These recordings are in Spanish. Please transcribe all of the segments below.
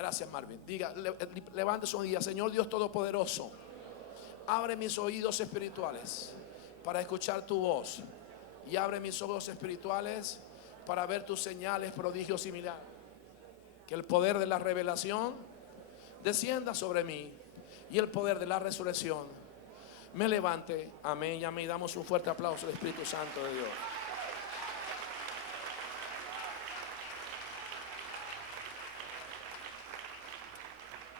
Gracias, Marvin. Diga, levante su día. Señor Dios Todopoderoso, abre mis oídos espirituales para escuchar tu voz. Y abre mis ojos espirituales para ver tus señales, prodigios y milagros. Que el poder de la revelación descienda sobre mí y el poder de la resurrección me levante. Amén y amén. Damos un fuerte aplauso al Espíritu Santo de Dios.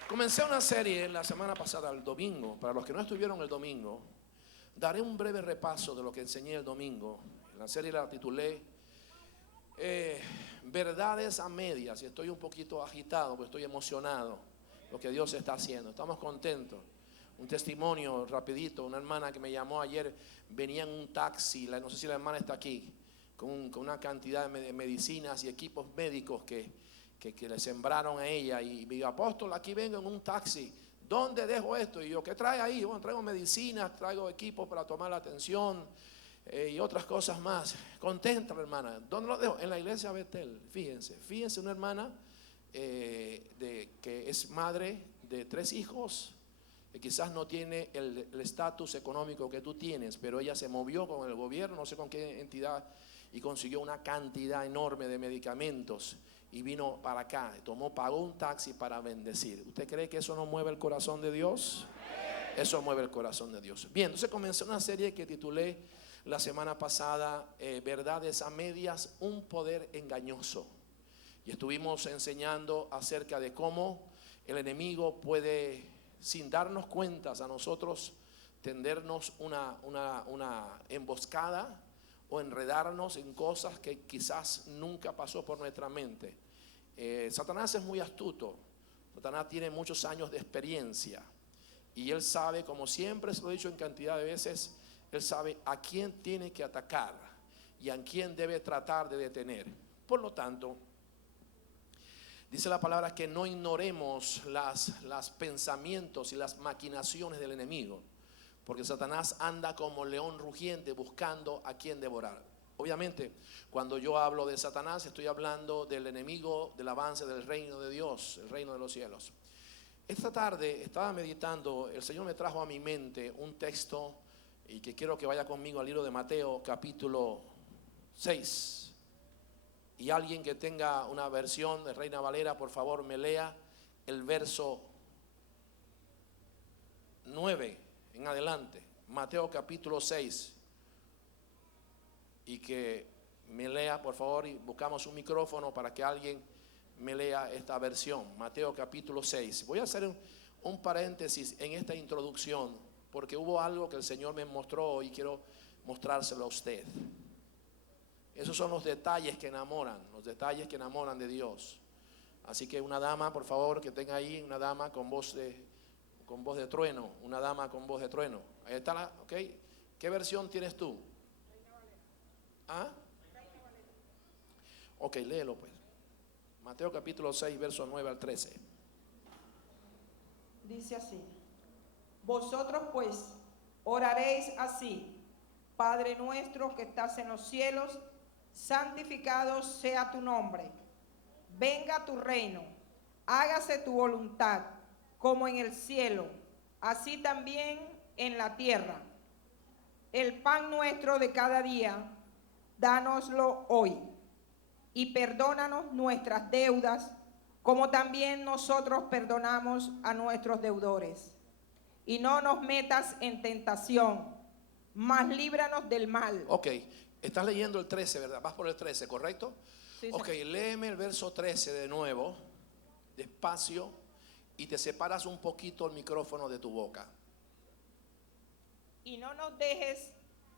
Comencé una serie la semana pasada, el domingo. Para los que no estuvieron el domingo, daré un breve repaso de lo que enseñé el domingo. La serie la titulé Verdades a medias. Y estoy un poquito agitado porque estoy emocionado lo que Dios está haciendo. Estamos contentos. Un testimonio rapidito. Una hermana que me llamó ayer, venía en un taxi, no sé si la hermana está aquí, con una cantidad de medicinas y equipos médicos que le sembraron a ella. Y me dijo: apóstol, aquí vengo en un taxi, ¿dónde dejo esto? Y yo: ¿qué trae ahí? Bueno, traigo medicinas, traigo equipos para tomar la atención y otras cosas más. Contenta la hermana. ¿Dónde lo dejo? En la iglesia Betel. Fíjense, una hermana que es madre de 3 hijos, que quizás no tiene el estatus económico que tú tienes, pero ella se movió con el gobierno, no sé con qué entidad, y consiguió una cantidad enorme de medicamentos y vino para acá, pagó un taxi para bendecir. ¿Usted cree que eso no mueve el corazón de Dios? Eso mueve el corazón de Dios. Bien, entonces comencé una serie que titulé la semana pasada Verdades a medias, un poder engañoso. Y estuvimos enseñando acerca de cómo el enemigo puede, sin darnos cuentas a nosotros, tendernos una emboscada o enredarnos en cosas que quizás nunca pasó por nuestra mente. Satanás es muy astuto. Satanás tiene muchos años de experiencia y él sabe, como siempre se lo he dicho en cantidad de veces, él sabe a quién tiene que atacar y a quién debe tratar de detener. Por lo tanto, dice la palabra que no ignoremos los pensamientos y las maquinaciones del enemigo, porque Satanás anda como león rugiente buscando a quien devorar. Obviamente, cuando yo hablo de Satanás, estoy hablando del enemigo del avance del reino de Dios, el reino de los cielos. Esta tarde estaba meditando, el Señor me trajo a mi mente un texto y que quiero que vaya conmigo al libro de Mateo capítulo 6. Y alguien que tenga una versión de Reina Valera, por favor me lea el verso 9 en adelante. Mateo capítulo 6. Y que me lea, por favor, y buscamos un micrófono para que alguien me lea esta versión. Mateo capítulo 6. Voy a hacer un paréntesis en esta introducción, porque hubo algo que el Señor me mostró y quiero mostrárselo a usted. Esos son los detalles que enamoran, los detalles que enamoran de Dios. Así que una dama, por favor, que tenga ahí una dama con voz de trueno, una dama con voz de trueno. Ahí está ¿ok? ¿Qué versión tienes tú? ¿Ah? Ok, léelo pues. Mateo capítulo 6, verso 9 al 13. Dice así: vosotros pues oraréis así: Padre nuestro que estás en los cielos, santificado sea tu nombre. Venga tu reino, hágase tu voluntad, como en el cielo, así también en la tierra. El pan nuestro de cada día, dánoslo hoy, y perdónanos nuestras deudas, como también nosotros perdonamos a nuestros deudores. Y no nos metas en tentación, mas líbranos del mal. Ok, estás leyendo el 13, ¿verdad? Vas por el 13, ¿correcto? Sí, ok, léeme el verso 13 de nuevo, despacio, y te separas un poquito el micrófono de tu boca. Y no nos dejes,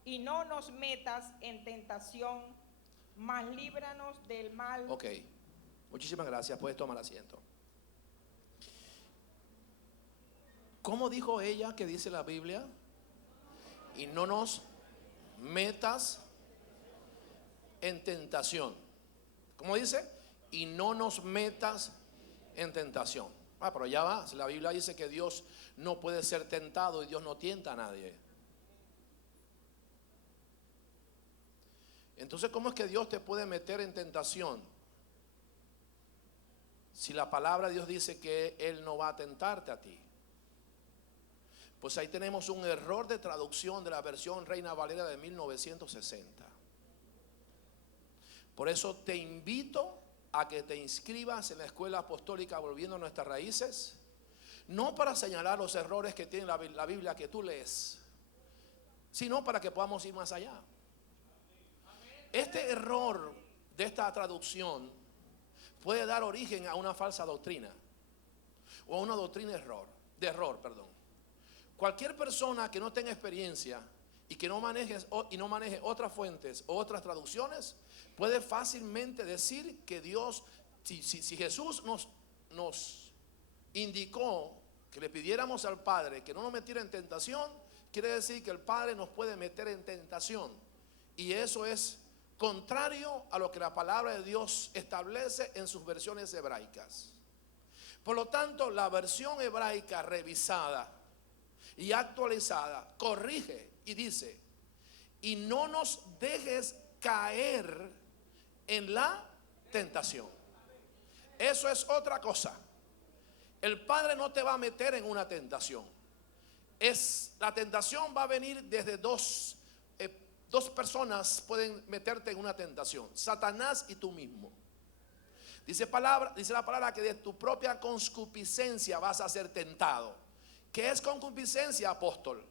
y no nos metas en tentación, mas líbranos del mal. Ok, muchísimas gracias, puedes tomar asiento. ¿Cómo dijo ella que dice la Biblia? Y no nos metas en tentación. ¿Cómo dice? Y no nos metas en tentación. Pero ya va, la Biblia dice que Dios no puede ser tentado y Dios no tienta a nadie. Entonces, ¿cómo es que Dios te puede meter en tentación? si la palabra de Dios dice que Él no va a tentarte a ti? Pues ahí tenemos un error de traducción de la versión Reina Valera de 1960. Por eso te invito a que te inscribas en la Escuela Apostólica Volviendo a Nuestras Raíces, no para señalar los errores que tiene la Biblia que tú lees, sino para que podamos ir más allá. Este error de esta traducción puede dar origen a una falsa doctrina o a una doctrina de error. Cualquier persona que no tenga experiencia y que no maneje otras fuentes o otras traducciones puede fácilmente decir que Dios, si Jesús nos indicó que le pidiéramos al Padre que no nos metiera en tentación, quiere decir que el Padre nos puede meter en tentación, y eso es contrario a lo que la palabra de Dios establece en sus versiones hebraicas. Por lo tanto, la versión hebraica revisada y actualizada corrige y dice: y no nos dejes caer en la tentación. Eso es otra cosa. El Padre no te va a meter en una tentación. La tentación va a venir desde dos personas pueden meterte en una tentación: Satanás y tú mismo. Dice la palabra que de tu propia concupiscencia vas a ser tentado. ¿Qué es concupiscencia, apóstol?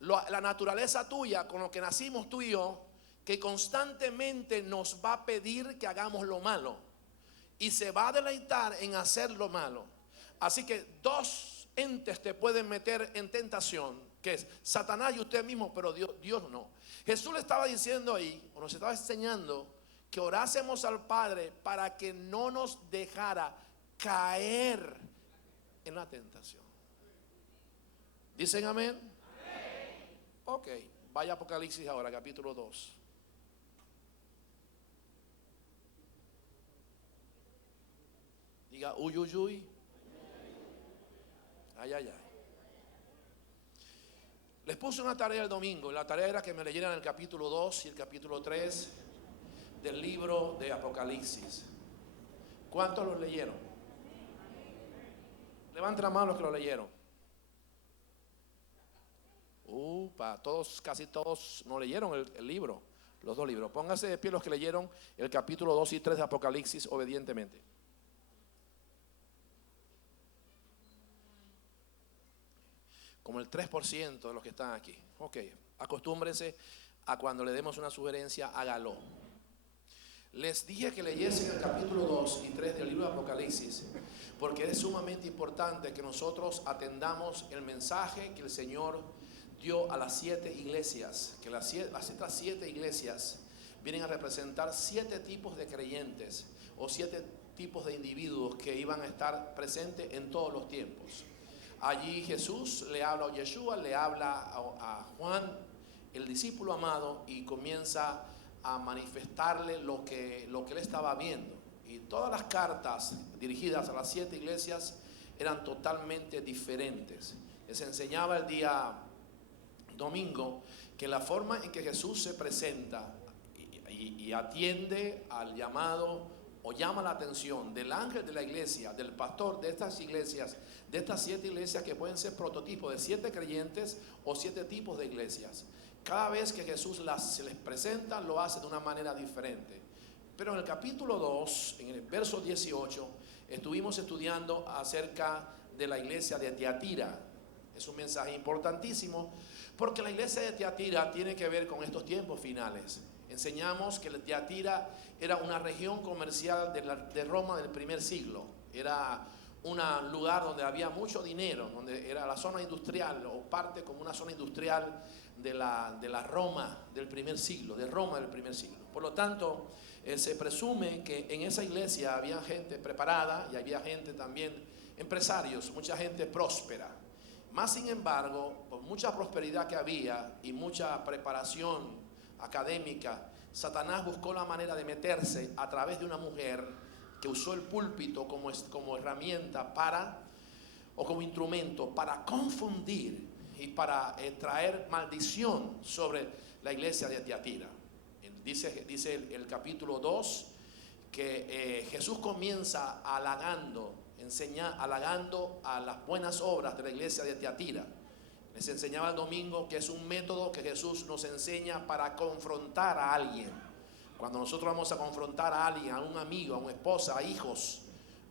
La naturaleza tuya, con lo que nacimos tú y yo, que constantemente nos va a pedir que hagamos lo malo y se va a deleitar en hacer lo malo. Así que dos entes te pueden meter en tentación, que es Satanás y usted mismo, pero Dios no. Jesús le estaba diciendo ahí, o nos estaba enseñando, que orásemos al Padre para que no nos dejara caer en la tentación. ¿Dicen amén? Amén. Ok, vaya a Apocalipsis ahora, capítulo 2. Diga uy, uy, uy. Ay, ay, ay. Les puse una tarea el domingo. La tarea era que me leyeran el capítulo 2 y el capítulo 3 del libro de Apocalipsis. ¿Cuántos los leyeron? Levanten la mano los que lo leyeron. Casi todos no leyeron el libro, los dos libros. Pónganse de pie los que leyeron el capítulo 2 y 3 de Apocalipsis obedientemente. Como el 3% de los que están aquí. Ok, acostúmbrense a cuando le demos una sugerencia, hágalo. Les dije que leyesen el capítulo 2 y 3 del libro de Apocalipsis, porque es sumamente importante que nosotros atendamos el mensaje que el Señor dio a las 7 iglesias, que estas 7 iglesias vienen a representar 7 tipos de creyentes o 7 tipos de individuos que iban a estar presentes en todos los tiempos. Allí Jesús le habla a Yeshua, le habla a Juan, el discípulo amado, y comienza a manifestarle lo que él estaba viendo. Y todas las cartas dirigidas a las 7 iglesias eran totalmente diferentes. Les enseñaba el día domingo que la forma en que Jesús se presenta y atiende al llamado o llama la atención del ángel de la iglesia, del pastor de estas iglesias, de estas 7 iglesias que pueden ser prototipos de 7 creyentes o 7 tipos de iglesias. Cada vez que Jesús se les presenta, lo hace de una manera diferente. Pero en el capítulo 2, en el verso 18, estuvimos estudiando acerca de la iglesia de Tiatira. Es un mensaje importantísimo porque la iglesia de Tiatira tiene que ver con estos tiempos finales. Enseñamos que Tiatira era una región comercial de Roma del primer siglo. Era un lugar donde había mucho dinero, donde era la zona industrial o parte como una zona industrial de la Roma del primer siglo, de Roma del primer siglo. Por lo tanto, se presume que en esa iglesia había gente preparada y había gente también, empresarios, mucha gente próspera. Más sin embargo, por mucha prosperidad que había y mucha preparación académica, Satanás buscó la manera de meterse a través de una mujer que usó el púlpito como herramienta o como instrumento para confundir y para traer maldición sobre la iglesia de Tiatira. Dice el capítulo 2 que Jesús comienza halagando a las buenas obras de la iglesia de Tiatira. Les enseñaba el domingo que es un método que Jesús nos enseña para confrontar a alguien. Cuando nosotros vamos a confrontar a alguien, a un amigo, a una esposa, a hijos,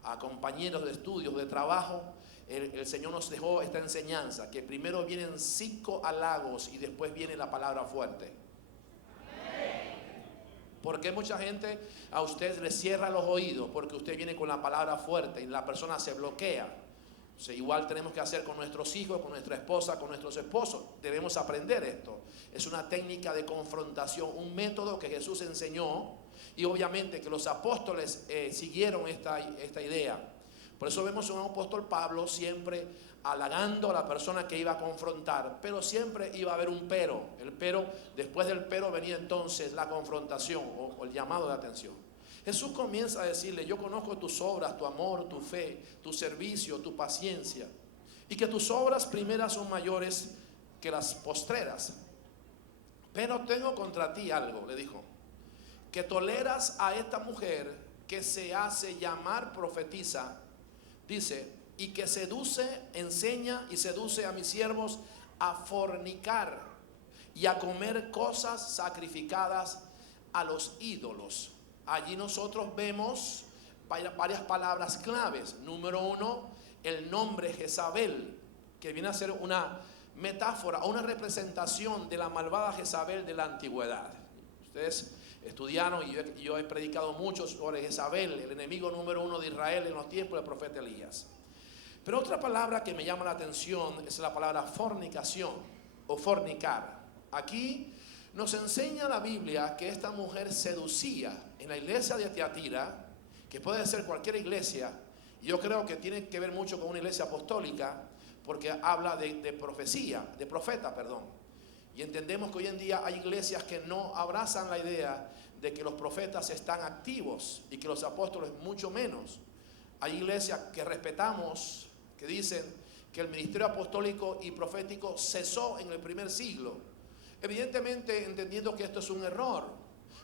a compañeros de estudios, de trabajo, el Señor nos dejó esta enseñanza, que primero vienen 5 halagos y después viene la palabra fuerte. Porque mucha gente a usted le cierra los oídos porque usted viene con la palabra fuerte y la persona se bloquea. O sea, igual tenemos que hacer con nuestros hijos, con nuestra esposa, con nuestros esposos. Debemos aprender esto. Es una técnica de confrontación, un método que Jesús enseñó y obviamente que los apóstoles siguieron esta idea. Por eso vemos a un apóstol Pablo siempre halagando a la persona que iba a confrontar, pero siempre iba a haber un pero. El pero, después del pero venía entonces la confrontación o el llamado de atención. Jesús comienza a decirle: yo conozco tus obras, tu amor, tu fe, tu servicio, tu paciencia, y que tus obras primeras son mayores que las postreras. Pero tengo contra ti algo, le dijo, que toleras a esta mujer que se hace llamar profetisa, dice, y que enseña y seduce a mis siervos a fornicar y a comer cosas sacrificadas a los ídolos. Allí nosotros vemos varias palabras claves. Número 1, el nombre Jezabel, que viene a ser una metáfora o una representación de la malvada Jezabel de la antigüedad. Ustedes estudiaron y yo he predicado mucho sobre Jezabel, el enemigo número 1 de Israel en los tiempos del profeta Elías. Pero otra palabra que me llama la atención es la palabra fornicación o fornicar. Aquí nos enseña la Biblia que esta mujer seducía en la iglesia de Tiatira, que puede ser cualquier iglesia. Yo creo que tiene que ver mucho con una iglesia apostólica, porque habla de profecía, de profeta, perdón. Y entendemos que hoy en día hay iglesias que no abrazan la idea de que los profetas están activos y que los apóstoles mucho menos. Hay iglesias que respetamos, que dicen que el ministerio apostólico y profético cesó en el primer siglo. Evidentemente entendiendo que esto es un error,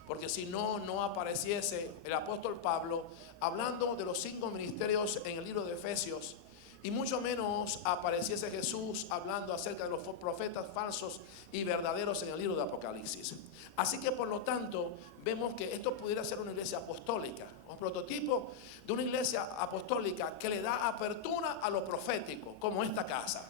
porque si no apareciese el apóstol Pablo hablando de los 5 ministerios en el libro de Efesios, y mucho menos apareciese Jesús hablando acerca de los profetas falsos y verdaderos en el libro de Apocalipsis. Así que por lo tanto vemos que esto pudiera ser una iglesia apostólica, un prototipo de una iglesia apostólica que le da apertura a lo profético, como esta casa.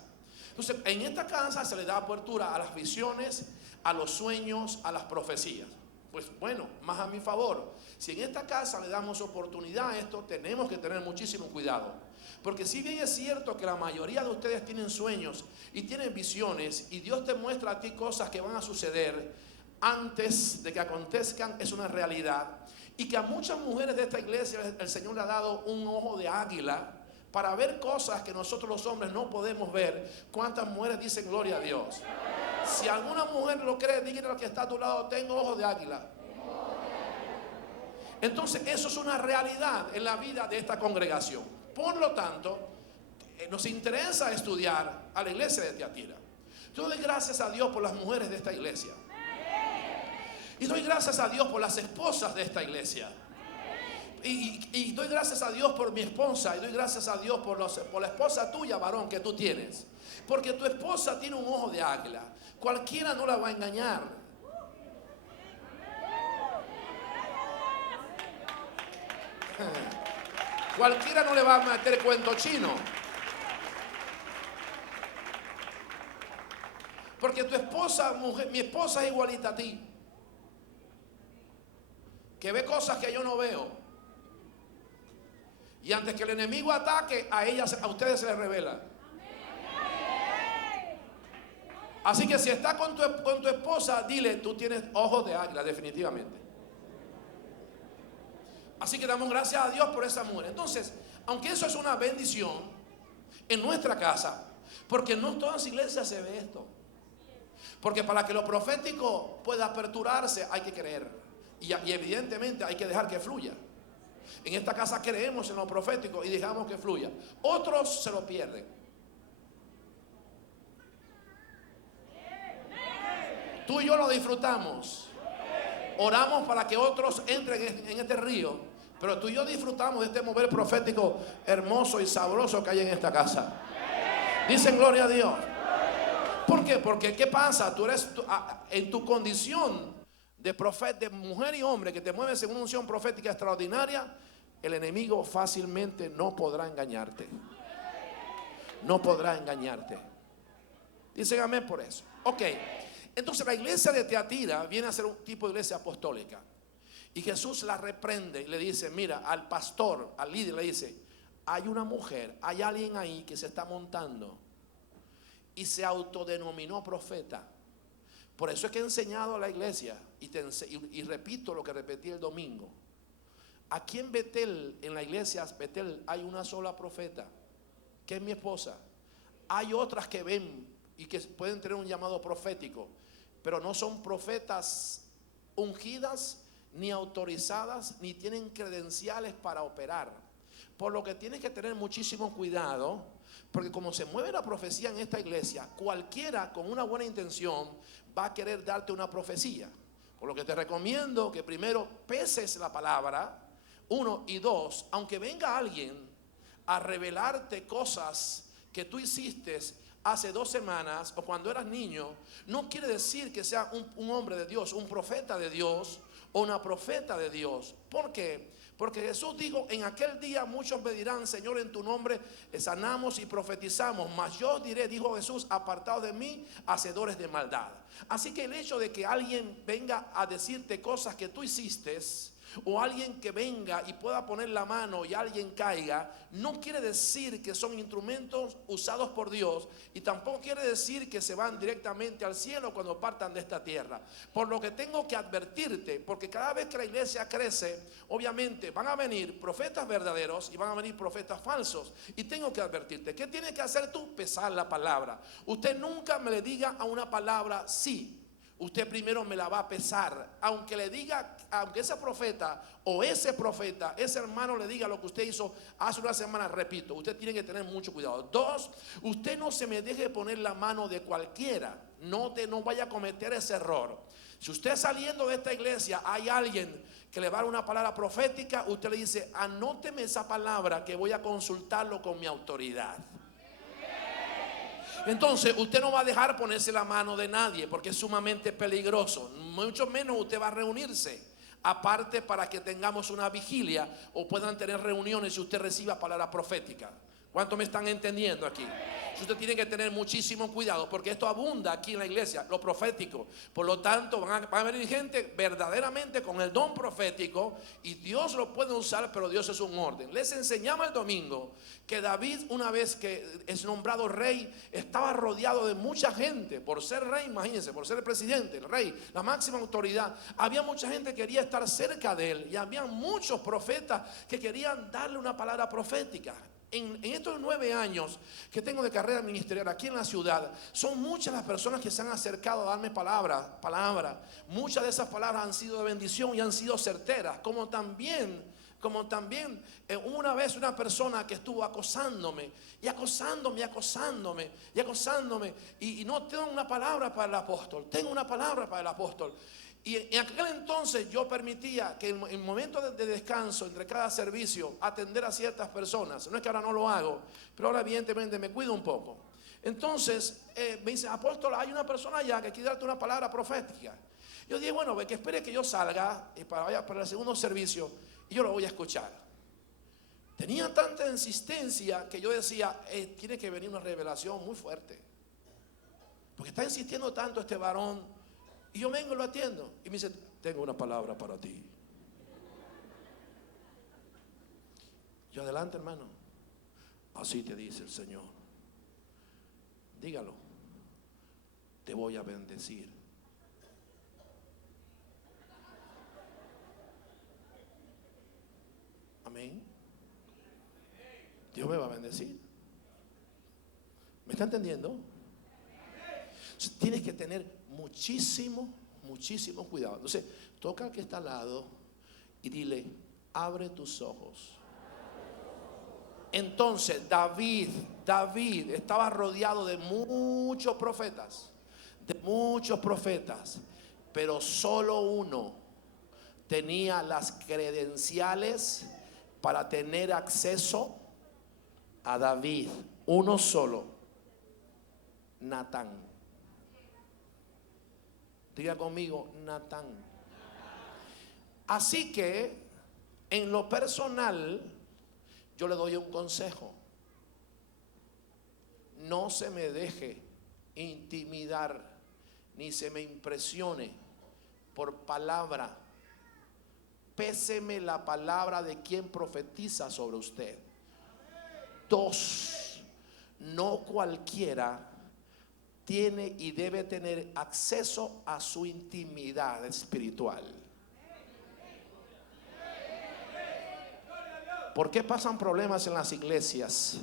Entonces, en esta casa se le da apertura a las visiones, a los sueños, a las profecías. Pues bueno, más a mi favor, si en esta casa le damos oportunidad a esto, tenemos que tener muchísimo cuidado. Porque si bien es cierto que la mayoría de ustedes tienen sueños y tienen visiones, y Dios te muestra a ti cosas que van a suceder antes de que acontezcan, es una realidad. Y que a muchas mujeres de esta iglesia el Señor le ha dado un ojo de águila para ver cosas que nosotros los hombres no podemos ver. ¿Cuántas mujeres dicen gloria a Dios? Si alguna mujer lo cree, dígale al que está a tu lado: tengo ojo de águila. Entonces eso es una realidad en la vida de esta congregación. Por lo tanto, nos interesa estudiar a la iglesia de Tiatira. Yo doy gracias a Dios por las mujeres de esta iglesia. Y doy gracias a Dios por las esposas de esta iglesia. Y doy gracias a Dios por mi esposa. Y doy gracias a Dios por la esposa tuya, varón, que tú tienes. Porque tu esposa tiene un ojo de águila. Cualquiera no la va a engañar. Cualquiera no le va a meter cuento chino. Porque tu esposa, mujer, mi esposa es igualita a ti, que ve cosas que yo no veo. Y antes que el enemigo ataque, a ustedes se les revela. Así que si está con tu esposa, dile: tú tienes ojos de águila, definitivamente. Así que damos gracias a Dios por esa mujer. Entonces, aunque eso es una bendición en nuestra casa, porque no en todas las iglesias se ve esto. Porque para que lo profético pueda aperturarse hay que creer. Y evidentemente hay que dejar que fluya. En esta casa creemos en lo profético y dejamos que fluya. Otros se lo pierden. Tú y yo lo disfrutamos. Oramos para que otros entren en este río, Pero tú y yo disfrutamos de este mover profético hermoso y sabroso que hay en esta casa. Dicen gloria a Dios. ¿Por qué? Porque ¿qué pasa? Tú eres en tu condición de profeta, de mujer y hombre, que te mueves en una unción profética extraordinaria. El enemigo fácilmente no podrá engañarte. No podrá engañarte. Dicen amén por eso. Ok. Entonces la iglesia de Tiatira viene a ser un tipo de iglesia apostólica. Y Jesús la reprende y le dice, mira, al pastor, al líder le dice, hay una mujer, hay alguien ahí que se está montando y se autodenominó profeta. Por eso es que he enseñado a la iglesia y repito lo que repetí el domingo. Aquí en Betel, en la iglesia Betel, hay una sola profeta, que es mi esposa. Hay otras que ven y que pueden tener un llamado profético, pero no son profetas ungidas, ni autorizadas, ni tienen credenciales para operar. Por lo que tienes que tener muchísimo cuidado, porque como se mueve la profecía en esta iglesia, cualquiera con una buena intención va a querer darte una profecía. Por lo que te recomiendo que primero peses la palabra, 1 y 2, aunque venga alguien a revelarte cosas que tú hiciste hace 2 semanas o cuando eras niño, no quiere decir que sea un hombre de Dios, un profeta de Dios o una profeta de Dios. ¿Por qué? Porque Jesús dijo, en aquel día muchos me dirán, Señor, en tu nombre sanamos y profetizamos, mas yo diré, dijo Jesús, apartados de mí, hacedores de maldad. Así que el hecho de que alguien venga a decirte cosas que tú hiciste, o alguien que venga y pueda poner la mano y alguien caiga, no quiere decir que son instrumentos usados por Dios, y tampoco quiere decir que se van directamente al cielo cuando partan de esta tierra. Por lo que tengo que advertirte, porque cada vez que la iglesia crece, obviamente van a venir profetas verdaderos y van a venir profetas falsos, y tengo que advertirte. ¿Qué tienes que hacer tú? Pesar la palabra. Usted nunca me le diga a una palabra sí. Usted primero me la va a pesar, aunque le diga, aunque esa profeta o ese profeta, ese hermano le diga lo que usted hizo hace una semana. Repito, usted tiene que tener mucho cuidado. 2, usted no se me deje poner la mano de cualquiera, no vaya a cometer ese error. Si usted saliendo de esta iglesia hay alguien que le va a dar una palabra profética, usted le dice, anóteme esa palabra que voy a consultarlo con mi autoridad. Entonces usted no va a dejar ponerse la mano de nadie, porque es sumamente peligroso. Mucho menos usted va a reunirse aparte para que tengamos una vigilia o puedan tener reuniones si usted reciba palabra profética. ¿Cuántos me están entendiendo aquí? Usted tiene que tener muchísimo cuidado, porque esto abunda aquí en la iglesia, lo profético. Por lo tanto van a venir gente verdaderamente con el don profético, y Dios lo puede usar, pero Dios es un orden. Les enseñaba el domingo que David, una vez que es nombrado rey, estaba rodeado de mucha gente. Por ser rey, imagínense, por ser el presidente, el rey, la máxima autoridad, había mucha gente que quería estar cerca de él, y había muchos profetas que querían darle una palabra profética. En estos 9 años que tengo de carrera ministerial aquí en la ciudad, son muchas las personas que se han acercado a darme palabra. Muchas de esas palabras han sido de bendición y han sido certeras. Como también una vez una persona que estuvo acosándome y no tengo una palabra para el apóstol. Tengo una palabra para el apóstol. Y en aquel entonces yo permitía que en momentos de descanso entre cada servicio atender a ciertas personas. No es que ahora no lo hago, pero ahora evidentemente me cuido un poco. Entonces me dice, apóstol, hay una persona allá que quiere darte una palabra profética. Yo dije, bueno, que espere que yo salga para el segundo servicio y yo lo voy a escuchar. Tenía tanta insistencia que yo decía, tiene que venir una revelación muy fuerte, porque está insistiendo tanto este varón. Y yo vengo y lo atiendo. Y me dice, tengo una palabra para ti. Yo, adelante, hermano. Así te dice el Señor. Dígalo. Te voy a bendecir. Amén. Dios me va a bendecir. ¿Me está entendiendo? Tienes que tener muchísimo cuidado. Entonces, toca al que está al lado y dile, abre tus ojos. Entonces, David estaba rodeado de muchos profetas, pero solo uno tenía las credenciales para tener acceso a David, uno solo, Natán. Diga conmigo, Natán. Así que en lo personal yo le doy un consejo: no se me deje intimidar ni se me impresione por palabra. Péseme la palabra de quien profetiza sobre usted. 2, no cualquiera tiene y debe tener acceso a su intimidad espiritual. ¿Por qué pasan problemas en las iglesias?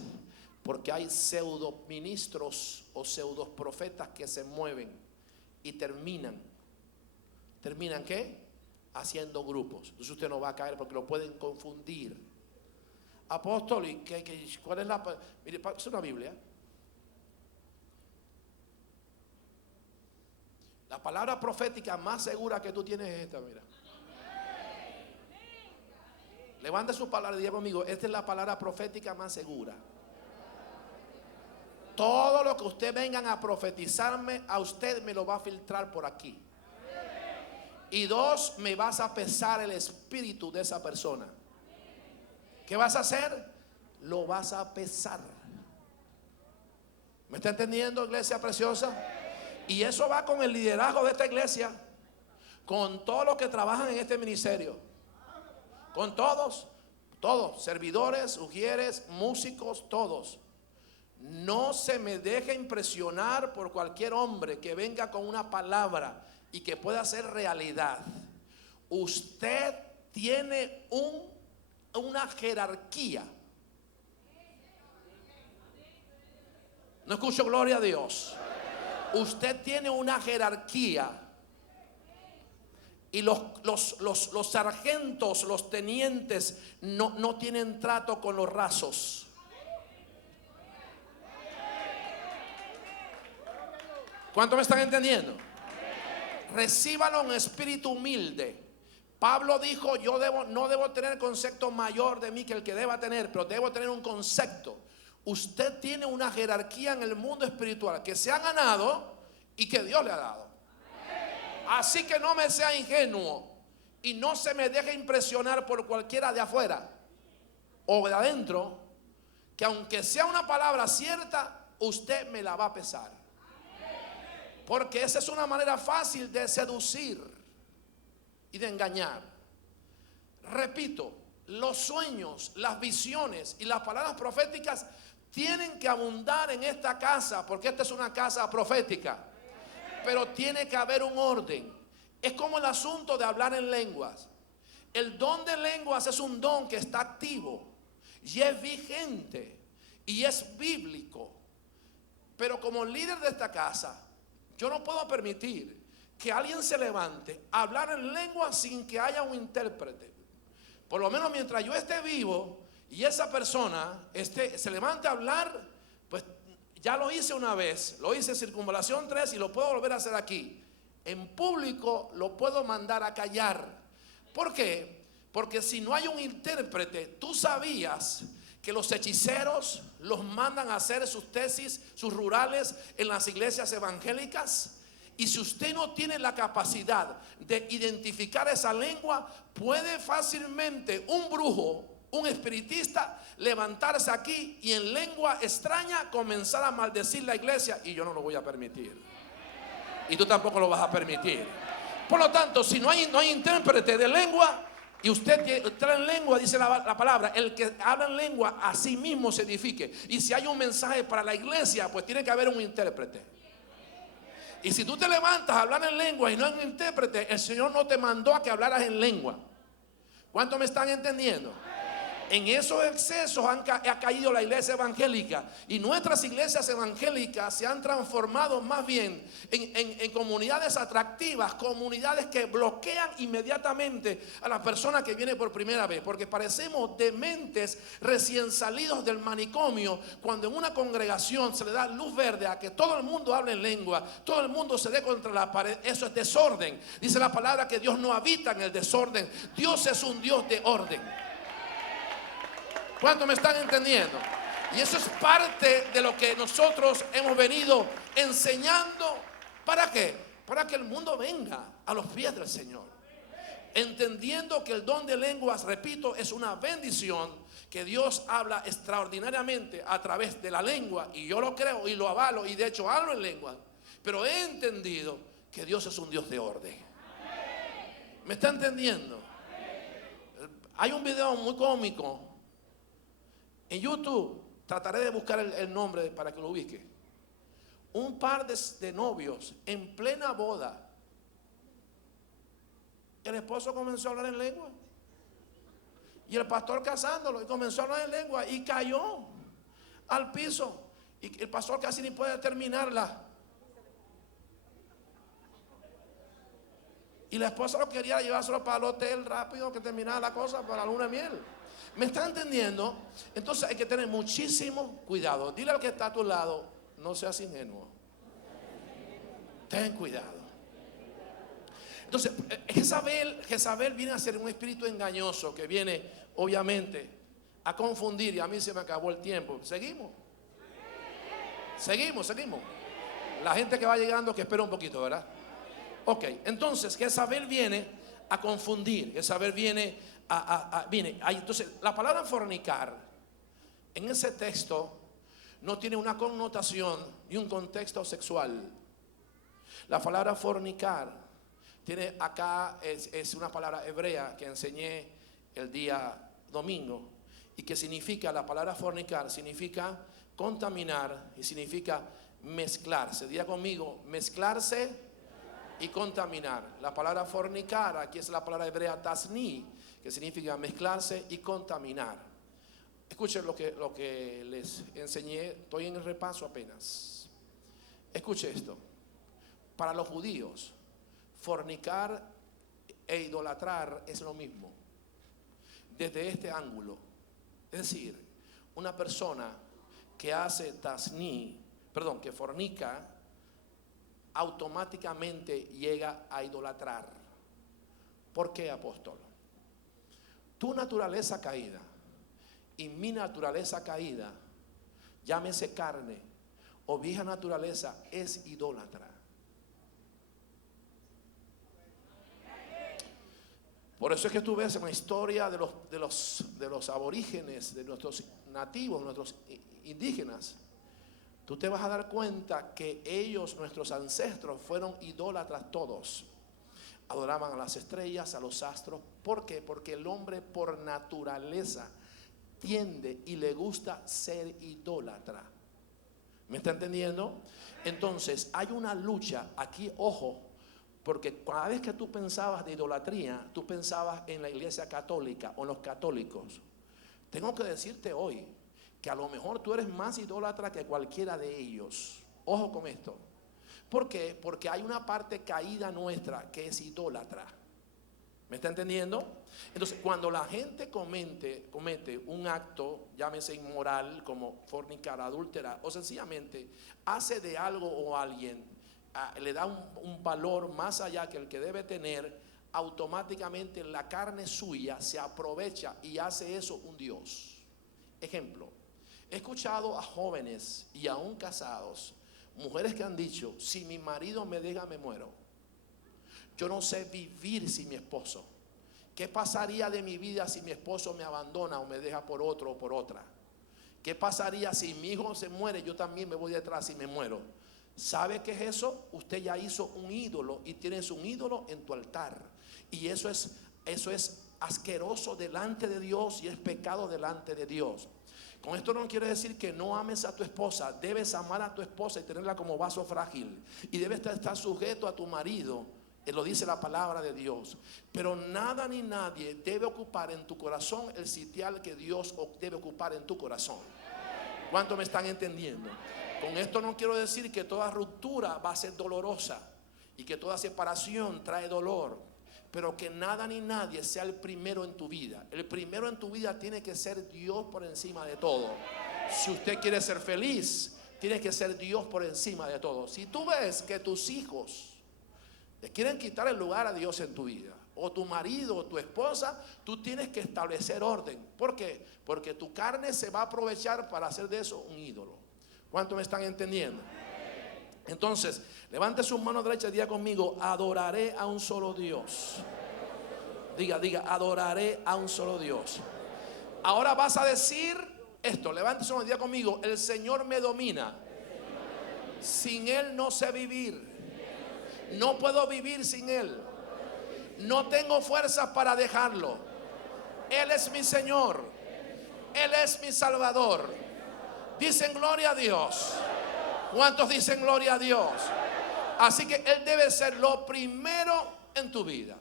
Porque hay pseudo ministros o pseudo profetas que se mueven y terminan ¿qué? Haciendo grupos. Entonces usted no va a caer porque lo pueden confundir. Apóstol, ¿y cuál es la? Mire, es una Biblia. La palabra profética más segura que tú tienes es esta, mira. Levante su palabra y diga conmigo: esta es la palabra profética más segura. Todo lo que usted vengan a profetizarme, a usted me lo va a filtrar por aquí. Y 2, me vas a pesar el espíritu de esa persona. ¿Qué vas a hacer? Lo vas a pesar. ¿Me está entendiendo, iglesia preciosa? Y eso va con el liderazgo de esta iglesia, con todos los que trabajan en este ministerio, con todos, servidores, ujieres, músicos, todos. No se me deje impresionar por cualquier hombre que venga con una palabra y que pueda ser realidad. Usted tiene una jerarquía. No escucho gloria a Dios. Usted tiene una jerarquía. Y los sargentos, los tenientes no tienen trato con los rasos. ¿Cuánto me están entendiendo? Recíbalo en espíritu humilde. Pablo dijo: yo no debo tener concepto mayor de mí que el que deba tener, pero debo tener un concepto. Usted tiene una jerarquía en el mundo espiritual que se ha ganado y que Dios le ha dado. Así que no me sea ingenuo y no se me deje impresionar por cualquiera de afuera o de adentro, que aunque sea una palabra cierta, usted me la va a pesar. Porque esa es una manera fácil de seducir y de engañar. Repito, los sueños, las visiones y las palabras proféticas tienen que abundar en esta casa, porque esta es una casa profética. Pero tiene que haber un orden. Es como el asunto de hablar en lenguas. El don de lenguas es un don que está activo y es vigente y es bíblico. Pero como líder de esta casa, yo no puedo permitir que alguien se levante a hablar en lengua sin que haya un intérprete. Por lo menos mientras yo esté vivo y esa persona se levante a hablar, pues ya lo hice una vez, lo hice en Circunvalación 3 y lo puedo volver a hacer aquí. En público lo puedo mandar a callar. ¿Por qué? Porque si no hay un intérprete, tú sabías que los hechiceros los mandan a hacer sus tesis, sus rurales en las iglesias evangélicas. Y si usted no tiene la capacidad de identificar esa lengua, puede fácilmente un brujo, un espiritista, levantarse aquí y en lengua extraña comenzar a maldecir la iglesia. Y yo no lo voy a permitir. Y tú tampoco lo vas a permitir. Por lo tanto, si no hay intérprete de lengua, y usted trae en lengua, dice la palabra, el que habla en lengua a sí mismo se edifique. Y si hay un mensaje para la iglesia, pues tiene que haber un intérprete. Y si tú te levantas a hablar en lengua y no hay un intérprete, el Señor no te mandó a que hablaras en lengua. ¿Cuánto me están entendiendo? En esos excesos ha caído la iglesia evangélica, y nuestras iglesias evangélicas se han transformado más bien en comunidades atractivas, comunidades que bloquean inmediatamente a la persona que viene por primera vez, porque parecemos dementes recién salidos del manicomio cuando en una congregación se le da luz verde a que todo el mundo hable en lengua, todo el mundo se dé contra la pared. Eso es desorden. Dice la palabra que Dios no habita en el desorden. Dios es un Dios de orden. ¿Cuánto me están entendiendo? Y eso es parte de lo que nosotros hemos venido enseñando. ¿Para qué? Para que el mundo venga a los pies del Señor, entendiendo que el don de lenguas, repito, es una bendición, que Dios habla extraordinariamente a través de la lengua, y yo lo creo y lo avalo, y de hecho hablo en lengua, pero he entendido que Dios es un Dios de orden. ¿Me está entendiendo? Hay un video muy cómico en YouTube, trataré de buscar el nombre para que lo ubique. Un par de novios en plena boda. El esposo comenzó a hablar en lengua y el pastor casándolo, y comenzó a hablar en lengua y cayó al piso, y el pastor casi ni puede terminarla. Y la esposa lo quería llevárselo para el hotel rápido, que terminara la cosa para la luna de miel. ¿Me está entendiendo? Entonces hay que tener muchísimo cuidado. Dile al que está a tu lado, no seas ingenuo. Ten cuidado. Entonces, Jezabel viene a ser un espíritu engañoso que viene, obviamente, a confundir. Y a mí se me acabó el tiempo. ¿Seguimos? Seguimos. La gente que va llegando, que espera un poquito, ¿verdad? Ok, entonces Jezabel viene a confundir. Jezabel viene entonces, la palabra fornicar en ese texto no tiene una connotación ni un contexto sexual. La palabra fornicar tiene acá, es una palabra hebrea que enseñé el día domingo, y que significa, la palabra fornicar significa contaminar y significa mezclarse. Diga conmigo, mezclarse y contaminar. La palabra fornicar aquí es la palabra hebrea tasni, que significa mezclarse y contaminar. Escuchen lo que les enseñé, estoy en el repaso apenas. Escuche esto. Para los judíos, fornicar e idolatrar es lo mismo, desde este ángulo. Es decir, una persona que hace que fornica, automáticamente llega a idolatrar. ¿Por qué, apóstol? Tu naturaleza caída y mi naturaleza caída, llámese carne o vieja naturaleza, es idólatra. Por eso es que tú ves en la historia de los aborígenes, de nuestros nativos, nuestros indígenas, tú te vas a dar cuenta que ellos, nuestros ancestros, fueron idólatras todos. Adoraban a las estrellas, a los astros. ¿Por qué? Porque el hombre por naturaleza tiende y le gusta ser idólatra. ¿Me está entendiendo? Entonces hay una lucha aquí, ojo, porque cada vez que tú pensabas de idolatría, tú pensabas en la iglesia católica o en los católicos. Tengo que decirte hoy que a lo mejor tú eres más idólatra que cualquiera de ellos. Ojo con esto. ¿Por qué? Porque hay una parte caída nuestra que es idólatra. ¿Me está entendiendo? Entonces, cuando la gente comete un acto, llámese inmoral, como fornicar, adúltera, o sencillamente hace de algo o alguien, le da un valor más allá que el que debe tener, automáticamente la carne suya se aprovecha y hace eso un Dios. Ejemplo, he escuchado a jóvenes y aún casados, mujeres que han dicho: si mi marido me deja, me muero. Yo no sé vivir sin mi esposo. ¿Qué pasaría de mi vida si mi esposo me abandona o me deja por otro o por otra? ¿Qué pasaría si mi hijo se muere? Yo también me voy detrás y me muero. ¿Sabe qué es eso? Usted ya hizo un ídolo y tienes un ídolo en tu altar. Y eso es asqueroso delante de Dios y es pecado delante de Dios. Con esto no quiere decir que no ames a tu esposa. Debes amar a tu esposa y tenerla como vaso frágil. Y debes estar sujeto a tu marido. Lo dice la palabra de Dios. Pero nada ni nadie debe ocupar en tu corazón el sitial que Dios debe ocupar en tu corazón. ¿Cuánto me están entendiendo? Con esto no quiero decir que toda ruptura va a ser dolorosa y que toda separación trae dolor, pero que nada ni nadie sea el primero en tu vida. El primero en tu vida tiene que ser Dios por encima de todo. Si usted quiere ser feliz, tiene que ser Dios por encima de todo. Si tú ves que tus hijos le quieren quitar el lugar a Dios en tu vida, o tu marido o tu esposa, tú tienes que establecer orden. ¿Por qué? Porque tu carne se va a aprovechar para hacer de eso un ídolo. ¿Cuántos me están entendiendo? Entonces, levante sus manos derechas y diga conmigo: adoraré a un solo Dios. Diga, adoraré a un solo Dios. Ahora vas a decir esto, levante su mano y diga conmigo: el Señor me domina. Sin Él no sé vivir. No puedo vivir sin Él. No tengo fuerzas para dejarlo. Él es mi Señor. Él es mi Salvador. Dicen gloria a Dios. ¿Cuántos dicen gloria a Dios? Así que Él debe ser lo primero en tu vida.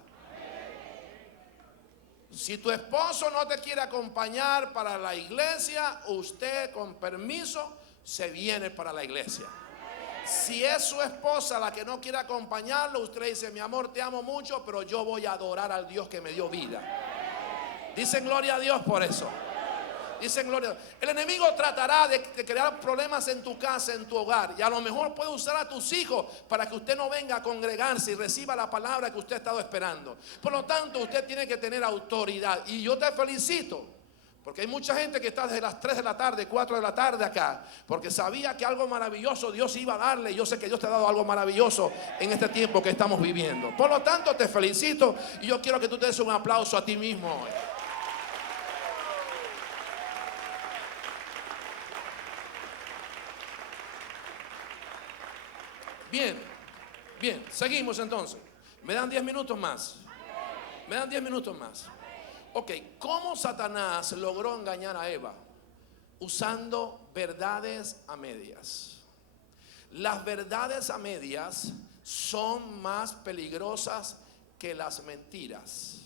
Si tu esposo no te quiere acompañar para la iglesia, usted con permiso se viene para la iglesia. Si es su esposa la que no quiere acompañarlo, usted dice: mi amor, te amo mucho, pero yo voy a adorar al Dios que me dio vida. Dicen gloria a Dios por eso. Dicen gloria a Dios. El enemigo tratará de crear problemas en tu casa, en tu hogar, y a lo mejor puede usar a tus hijos para que usted no venga a congregarse y reciba la palabra que usted ha estado esperando. Por lo tanto, usted tiene que tener autoridad, y yo te felicito, porque hay mucha gente que está desde las 3 de la tarde, 4 de la tarde acá, porque sabía que algo maravilloso Dios iba a darle. Yo sé que Dios te ha dado algo maravilloso en este tiempo que estamos viviendo. Por lo tanto, te felicito, y yo quiero que tú te des un aplauso a ti mismo hoy. Bien, seguimos entonces. Me dan 10 minutos más. Ok, ¿cómo Satanás logró engañar a Eva? Usando verdades a medias. Las verdades a medias son más peligrosas que las mentiras.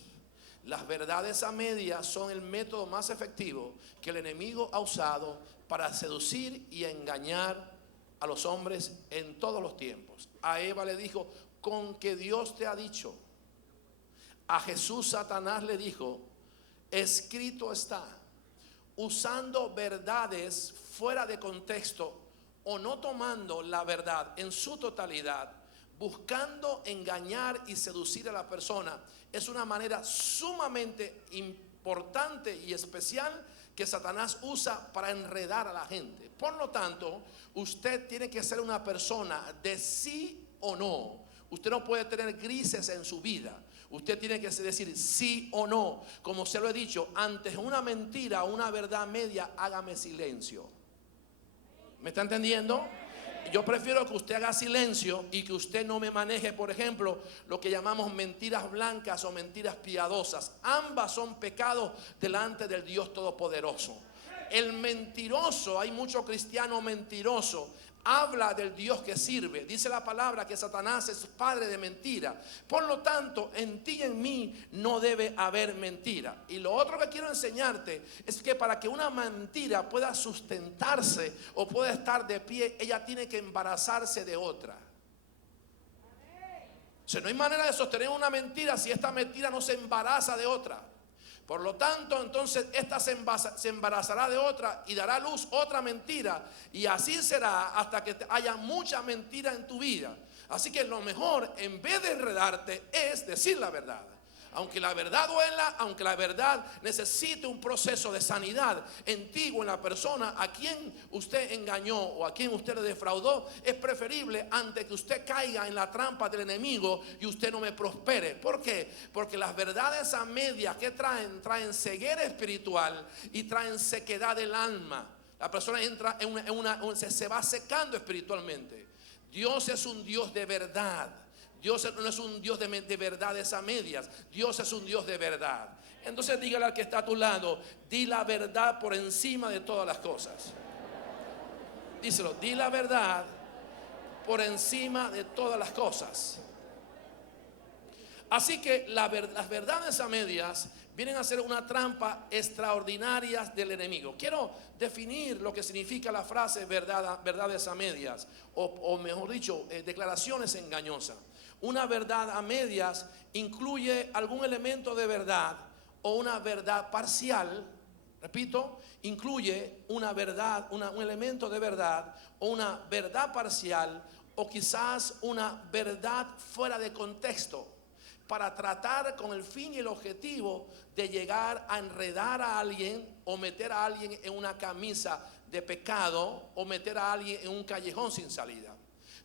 Las verdades a medias son el método más efectivo que el enemigo ha usado para seducir y engañar a los hombres en todos los tiempos. A Eva le dijo: con que Dios te ha dicho. A Jesús Satanás le dijo: escrito está. Usando verdades fuera de contexto, o no tomando la verdad en su totalidad, buscando engañar y seducir a la persona, es una manera sumamente importante y especial que Satanás usa para enredar a la gente. Por lo tanto, usted tiene que ser una persona de sí o no. Usted no puede tener grises en su vida. Usted tiene que decir sí o no. Como se lo he dicho, ante una mentira o una verdad media, hágame silencio. ¿Me está entendiendo? Yo prefiero que usted haga silencio y que usted no me maneje, por ejemplo, lo que llamamos mentiras blancas o mentiras piadosas. Ambas son pecados delante del Dios Todopoderoso. El mentiroso, hay mucho cristiano mentiroso, habla del Dios que sirve. Dice la palabra que Satanás es padre de mentira. Por lo tanto, en ti y en mí no debe haber mentira. Y lo otro que quiero enseñarte es que para que una mentira pueda sustentarse o pueda estar de pie, ella tiene que embarazarse de otra. O sea, no hay manera de sostener una mentira si esta mentira no se embaraza de otra. Por lo tanto, entonces esta se embarazará de otra y dará a luz otra mentira, y así será hasta que haya mucha mentira en tu vida. Así que lo mejor, en vez de enredarte, es decir la verdad. Aunque la verdad duela, aunque la verdad necesite un proceso de sanidad en ti o en la persona a quien usted engañó o a quien usted le defraudó, es preferible antes que usted caiga en la trampa del enemigo y usted no me prospere. ¿Por qué? Porque las verdades a medias que traen ceguera espiritual y traen sequedad del alma. La persona entra se va secando espiritualmente. Dios es un Dios de verdad. Dios no es un Dios de verdades a medias. Dios es un Dios de verdad. Entonces dígale al que está a tu lado: di la verdad por encima de todas las cosas. Díselo: di la verdad por encima de todas las cosas. Así que las verdades a medias vienen a ser una trampa extraordinaria del enemigo. Quiero definir lo que significa la frase verdades a medias, o mejor dicho, declaraciones engañosas. Una verdad a medias incluye algún elemento de verdad o una verdad parcial. Repito, incluye una verdad, un elemento de verdad o una verdad parcial, o quizás una verdad fuera de contexto. para tratar con el fin y el objetivo de llegar a enredar a alguien o meter a alguien en una camisa de pecado o meter a alguien en un callejón sin salida.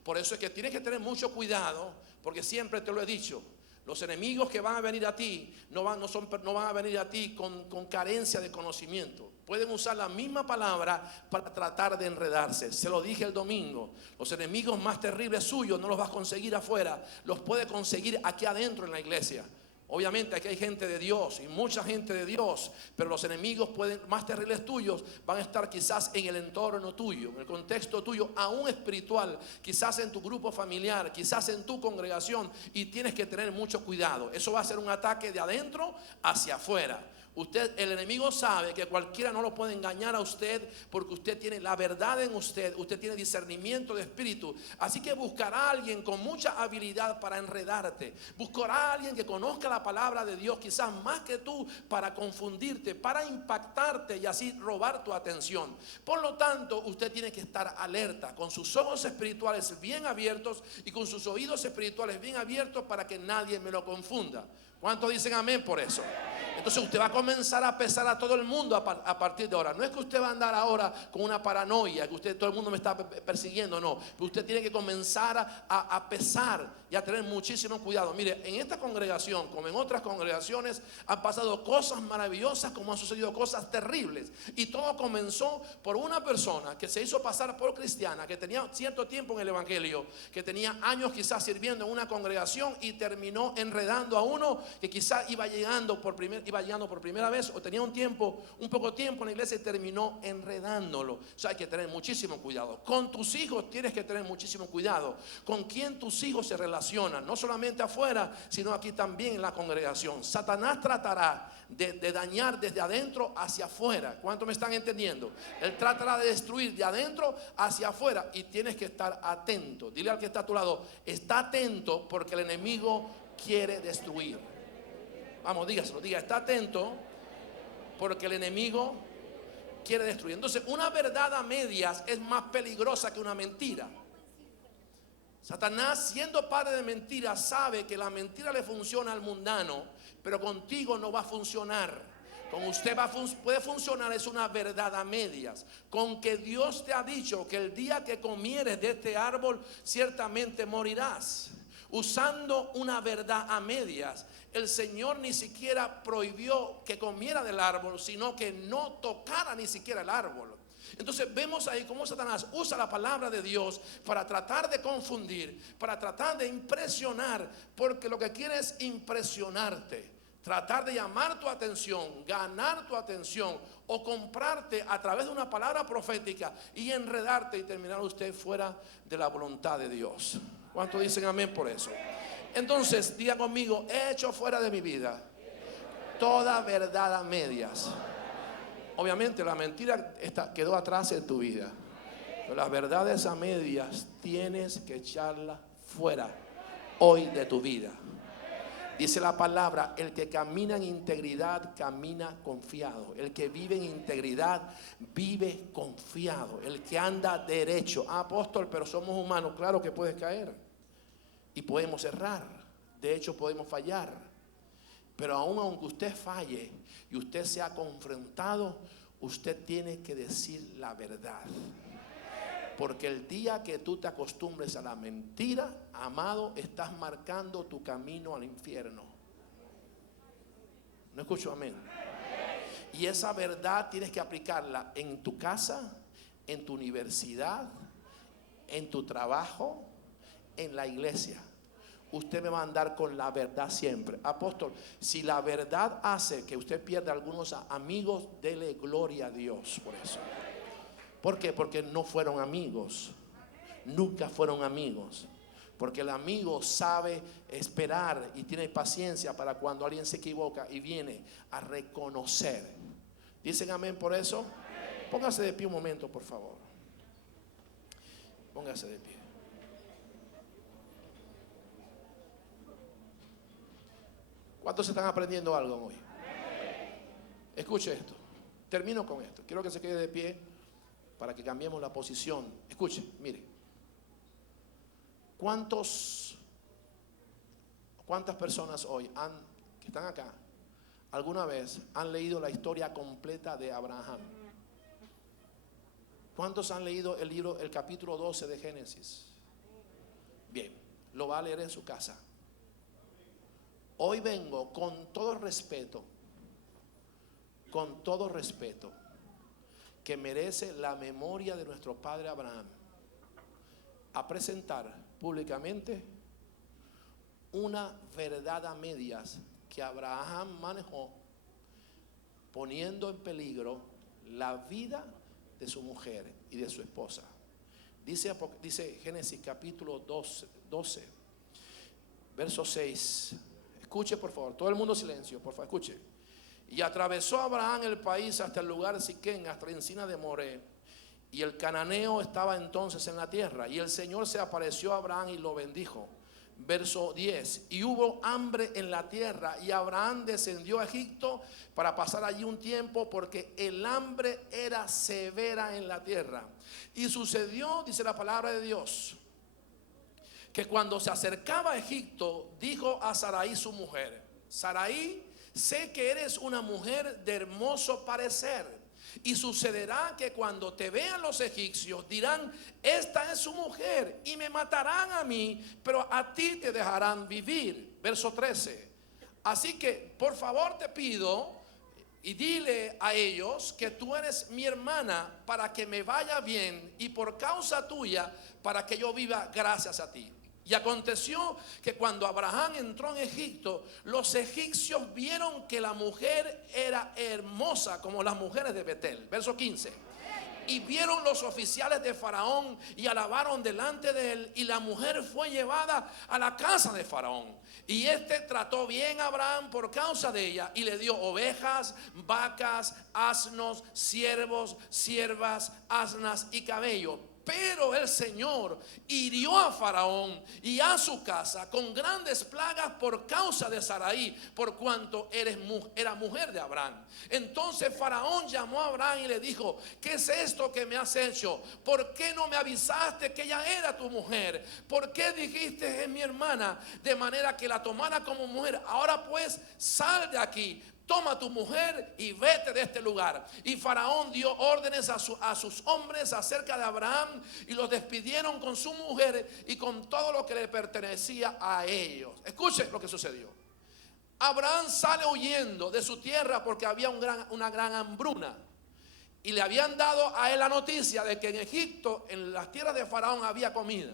Por eso es que tienes que tener mucho cuidado, porque siempre te lo he dicho, los enemigos que van a venir a ti no van a venir a ti con carencia de conocimiento. Pueden usar la misma palabra para tratar de enredarse. Se lo dije el domingo. Los enemigos más terribles suyos no los vas a conseguir afuera, los puede conseguir aquí adentro en la iglesia. Obviamente aquí hay gente de Dios y mucha gente de Dios, pero los enemigos más terribles tuyos van a estar quizás en el entorno tuyo, en el contexto tuyo, aún espiritual, quizás en tu grupo familiar, quizás en tu congregación, y tienes que tener mucho cuidado. Eso va a ser un ataque de adentro hacia afuera. El enemigo sabe que cualquiera no lo puede engañar a usted, porque usted tiene la verdad en usted tiene discernimiento de espíritu. Así que buscará a alguien con mucha habilidad para enredarte. Buscará a alguien que conozca la palabra de Dios, quizás más que tú, para confundirte, para impactarte y así robar tu atención. Por lo tanto, usted tiene que estar alerta, con sus ojos espirituales bien abiertos y con sus oídos espirituales bien abiertos, para que nadie me lo confunda. ¿Cuántos dicen amén por eso? Entonces usted va a comenzar a pesar a todo el mundo a partir de ahora. No es que usted va a andar ahora con una paranoia, que todo el mundo me está persiguiendo, no. Pero usted tiene que comenzar a pesar y a tener muchísimo cuidado. Mire, en esta congregación, como en otras congregaciones, han pasado cosas maravillosas, como han sucedido cosas terribles. Y todo comenzó por una persona que se hizo pasar por cristiana, que tenía cierto tiempo en el evangelio, que tenía años quizás sirviendo en una congregación, y terminó enredando a uno que quizás iba llegando por primera vez, o tenía un poco tiempo en la iglesia, y terminó enredándolo. O sea, hay que tener muchísimo cuidado. Con tus hijos tienes que tener muchísimo cuidado. Con quién tus hijos se relacionan, no solamente afuera, sino aquí también en la congregación. Satanás tratará de dañar desde adentro hacia afuera. ¿Cuánto me están entendiendo? Él tratará de destruir de adentro hacia afuera, y tienes que estar atento. Dile al que está a tu lado: está atento, porque el enemigo quiere destruir. Vamos, dígaselo, diga: está atento, porque el enemigo quiere destruir. Entonces, una verdad a medias es más peligrosa que una mentira. Satanás, siendo padre de mentiras, sabe que la mentira le funciona al mundano, pero contigo no va a funcionar. Con usted puede funcionar es una verdad a medias. Con que Dios te ha dicho que el día que comieres de este árbol ciertamente morirás. Usando una verdad a medias, el Señor ni siquiera prohibió que comiera del árbol, sino que no tocara ni siquiera el árbol. Entonces vemos ahí cómo Satanás usa la palabra de Dios para tratar de confundir, para tratar de impresionar, porque lo que quiere es impresionarte, tratar de llamar tu atención, ganar tu atención, o comprarte a través de una palabra profética y enredarte y terminar usted fuera de la voluntad de Dios. ¿Cuántos dicen amén por eso? Entonces, diga conmigo: he hecho fuera de mi vida toda verdad a medias. Obviamente la mentira quedó atrás en tu vida, pero las verdades a medias tienes que echarlas fuera hoy de tu vida. Dice la palabra: el que camina en integridad camina confiado. El que vive en integridad vive confiado. El que anda derecho. Apóstol, pero somos humanos. Claro que puedes caer y podemos errar. De hecho, podemos fallar. Pero aunque usted falle y usted sea confrontado, usted tiene que decir la verdad. Porque el día que tú te acostumbres a la mentira, amado, estás marcando tu camino al infierno. No escucho amén. Y esa verdad tienes que aplicarla en tu casa, en tu universidad, en tu trabajo, en la iglesia. Usted me va a andar con la verdad siempre. Apóstol, si la verdad hace que usted pierda algunos amigos, dele gloria a Dios por eso. ¿Por qué? Porque no fueron amigos. Nunca fueron amigos. Porque el amigo sabe esperar y tiene paciencia para cuando alguien se equivoca y viene a reconocer. ¿Dicen amén por eso? Póngase de pie un momento, por favor. Póngase de pie. ¿Cuántos están aprendiendo algo hoy? Escuche esto. Termino con esto. Quiero que se quede de pie para que cambiemos la posición. Escuche, mire. ¿Cuántas personas hoy que están acá alguna vez han leído la historia completa de Abraham? ¿Cuántos han leído el capítulo 12 de Génesis? Bien, lo va a leer en su casa. Hoy vengo con todo respeto que merece la memoria de nuestro padre Abraham, a presentar públicamente una verdad a medias que Abraham manejó, poniendo en peligro la vida de su mujer y de su esposa. Dice Génesis capítulo 12, verso 6. Escuche por favor, todo el mundo silencio, por favor, escuche. Y atravesó Abraham el país hasta el lugar Siquén, hasta la encina de Moré. Y el cananeo estaba entonces en la tierra. Y el Señor se apareció a Abraham y lo bendijo. Verso 10. Y hubo hambre en la tierra, y Abraham descendió a Egipto para pasar allí un tiempo, porque el hambre era severa en la tierra. Y sucedió, dice la palabra de Dios, que cuando se acercaba a Egipto, dijo a Sarai su mujer: Sarai, sé que eres una mujer de hermoso parecer. Y sucederá que cuando te vean los egipcios dirán: esta es su mujer, y me matarán a mí, pero a ti te dejarán vivir. Verso 13. Así que por favor te pido, y dile a ellos que tú eres mi hermana, para que me vaya bien, y por causa tuya, para que yo viva gracias a ti. Y aconteció que cuando Abraham entró en Egipto, los egipcios vieron que la mujer era hermosa como las mujeres de Betel. Verso 15. Y vieron los oficiales de Faraón y alabaron delante de él, y la mujer fue llevada a la casa de Faraón. Y este trató bien a Abraham por causa de ella, y le dio ovejas, vacas, asnos, siervos, siervas, asnas y camello. Pero el Señor hirió a Faraón y a su casa con grandes plagas por causa de Sarai, por cuanto era mujer de Abraham. Entonces Faraón llamó a Abraham y le dijo: ¿qué es esto que me has hecho? ¿Por qué no me avisaste que ella era tu mujer? ¿Por qué dijiste: es mi hermana, de manera que la tomara como mujer? Ahora pues, sal de aquí, toma tu mujer y vete de este lugar. Y Faraón dio órdenes a sus hombres acerca de Abraham, y los despidieron con su mujer y con todo lo que le pertenecía a ellos. Escuchen lo que sucedió. Abraham sale huyendo de su tierra porque había una gran hambruna, y le habían dado a él la noticia de que en Egipto, en las tierras de Faraón, había comida.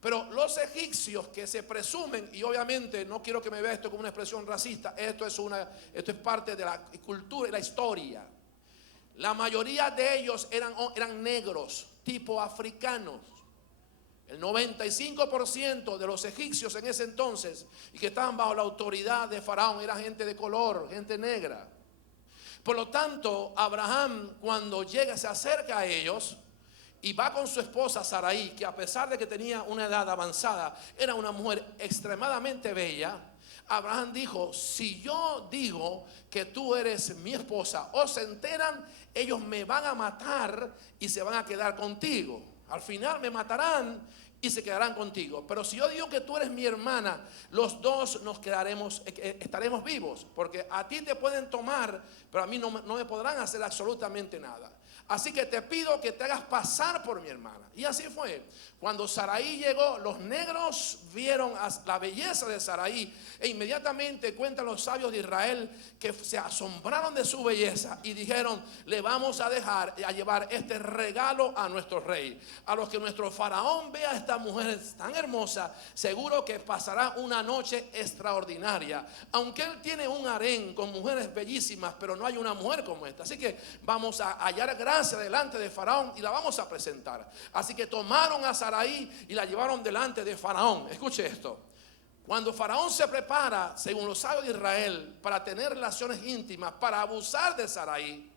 Pero los egipcios, que se presumen, y obviamente no quiero que me vea esto como una expresión racista, esto es parte de la cultura y la historia. La mayoría de ellos eran negros, tipo africanos. El 95% de los egipcios en ese entonces, y que estaban bajo la autoridad de Faraón, era gente de color, gente negra. Por lo tanto, Abraham, cuando llega, se acerca a ellos y va con su esposa Sarai, que a pesar de que tenía una edad avanzada, era una mujer extremadamente bella. Abraham dijo: si yo digo que tú eres mi esposa, o se enteran, ellos me van a matar y se van a quedar contigo. Al final me matarán y se quedarán contigo. Pero si yo digo que tú eres mi hermana, los dos estaremos vivos, porque a ti te pueden tomar, pero a mí no me podrán hacer absolutamente nada. Así que te pido que te hagas pasar por mi hermana. Y así fue. Cuando Sarai llegó, los negros vieron la belleza de Sarai, e inmediatamente cuentan los sabios de Israel que se asombraron de su belleza y dijeron: le vamos a llevar este regalo a nuestro rey. A los que nuestro faraón vea a esta mujer tan hermosa, seguro que pasará una noche extraordinaria. Aunque él tiene un harén con mujeres bellísimas, pero no hay una mujer como esta. Así que vamos a hallar gracia delante de Faraón y la vamos a presentar. Así que tomaron a Sarai y la llevaron delante de Faraón. Escuche esto. Cuando Faraón se prepara, según los sabios de Israel, para tener relaciones íntimas, para abusar de Sarai,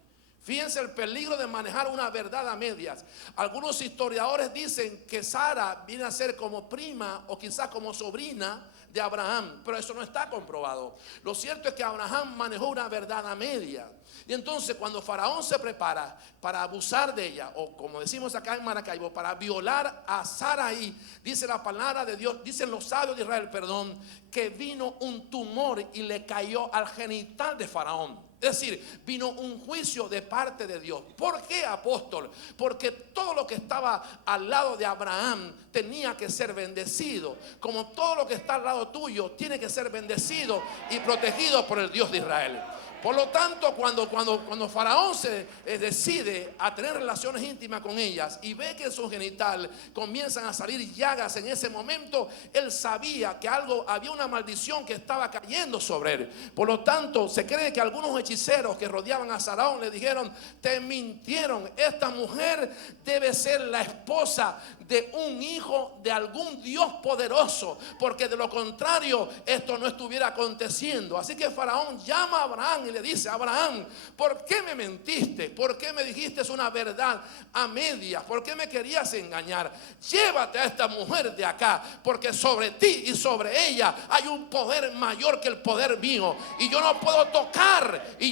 Fíjense el peligro de manejar una verdad a medias. Algunos historiadores dicen que Sara viene a ser como prima o quizás como sobrina de Abraham, pero eso no está comprobado. Lo cierto es que Abraham manejó una verdad a medias. Y entonces cuando Faraón se prepara para abusar de ella, o como decimos acá en Maracaibo, para violar a Sarai, dice la palabra de Dios, dicen los sabios de Israel, perdón, que vino un tumor y le cayó al genital de Faraón. Es decir, vino un juicio de parte de Dios. ¿Por qué, apóstol? Porque todo lo que estaba al lado de Abraham tenía que ser bendecido. Como todo lo que está al lado tuyo tiene que ser bendecido y protegido por el Dios de Israel. Por lo tanto, cuando Faraón se decide a tener relaciones íntimas con ellas y ve que en su genital comienzan a salir llagas en ese momento, él sabía que había una maldición que estaba cayendo sobre él. Por lo tanto, se cree que algunos hechiceros que rodeaban a Faraón le dijeron: te mintieron, esta mujer debe ser la esposa de un hijo de algún Dios poderoso, porque de lo contrario esto no estuviera aconteciendo. Así que Faraón llama a Abraham y le dice: Abraham, ¿por qué me mentiste? ¿Por qué me dijiste una verdad a medias? ¿Por qué me querías engañar? Llévate a esta mujer de acá, porque sobre ti y sobre ella hay un poder mayor que el poder mío, y yo no puedo tocar, y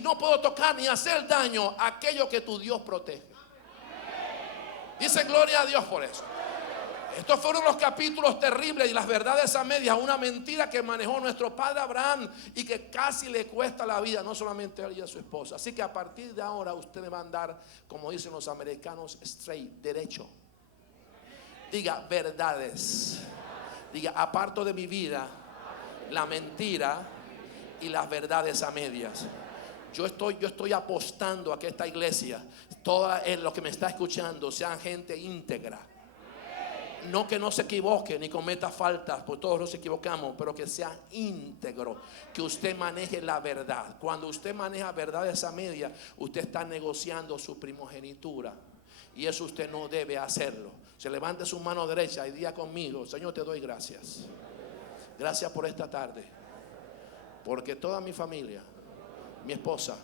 no puedo tocar ni hacer daño a aquello que tu Dios protege. Dice gloria a Dios por eso. Estos fueron los capítulos terribles y las verdades a medias, una mentira que manejó nuestro padre Abraham y que casi le cuesta la vida, no solamente a él y a su esposa. Así que a partir de ahora ustedes van a andar, como dicen los americanos, straight, derecho. Diga verdades. Diga: aparto de mi vida la mentira y las verdades a medias. Yo estoy apostando a que esta iglesia, todos los que me está escuchando, sean gente íntegra. No que no se equivoque ni cometa faltas, porque todos nos equivocamos, pero que sea íntegro, que usted maneje la verdad. Cuando usted maneja verdades a media, usted está negociando su primogenitura, y eso usted no debe hacerlo. Se levante su mano derecha y diga conmigo: Señor, te doy gracias. Gracias por esta tarde, porque toda mi familia, mi esposa,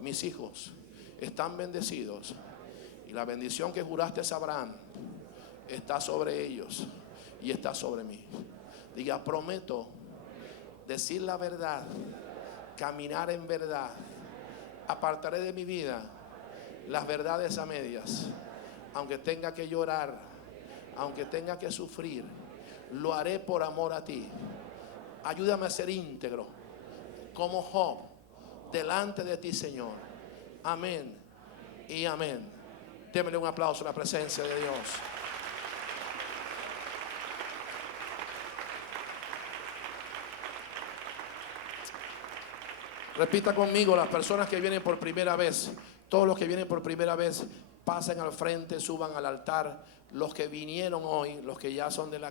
mis hijos están bendecidos, y la bendición que juraste a Abraham está sobre ellos y está sobre mí. Diga: prometo decir la verdad, caminar en verdad, apartaré de mi vida las verdades a medias, aunque tenga que llorar, aunque tenga que sufrir, lo haré por amor a ti. Ayúdame a ser íntegro como Job delante de ti, Señor. Amén y amén. Démele un aplauso a la presencia de Dios. Repita conmigo: las personas que vienen por primera vez, todos los que vienen por primera vez, pasen al frente, suban al altar. Los que vinieron hoy, los que ya son de la